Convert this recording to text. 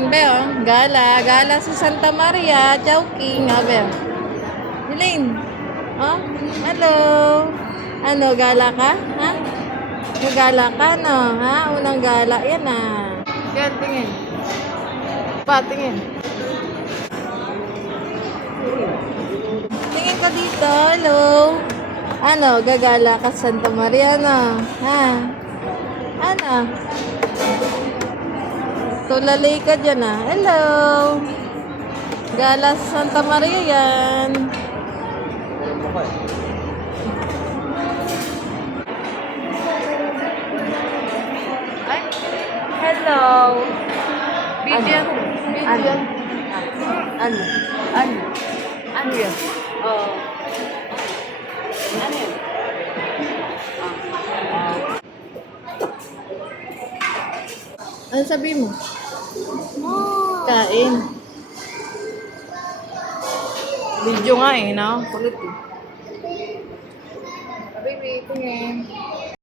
Tingin ba oh? Gala. Gala sa Santa Maria. Chowking. Abe. Elaine. Oh? Hello. Ano, gala ka? Ha? Gagala ka, no? Ha? Unang gala. Yan na. Yan, tingin. Tingin. Tingin ka dito. Hello. Ano, gagala ka sa Santa Maria, no? Ha? Ano? Tulalay ka dyan, ah. Hello. Gala sa Santa Maria yan. Ay, hello. Video. Video. Ano? Ano? Ano yun? Oh. Ano yun? Ano sabi mo? Kain. Video nga eh, no? Kulit eh. Baby, tingin.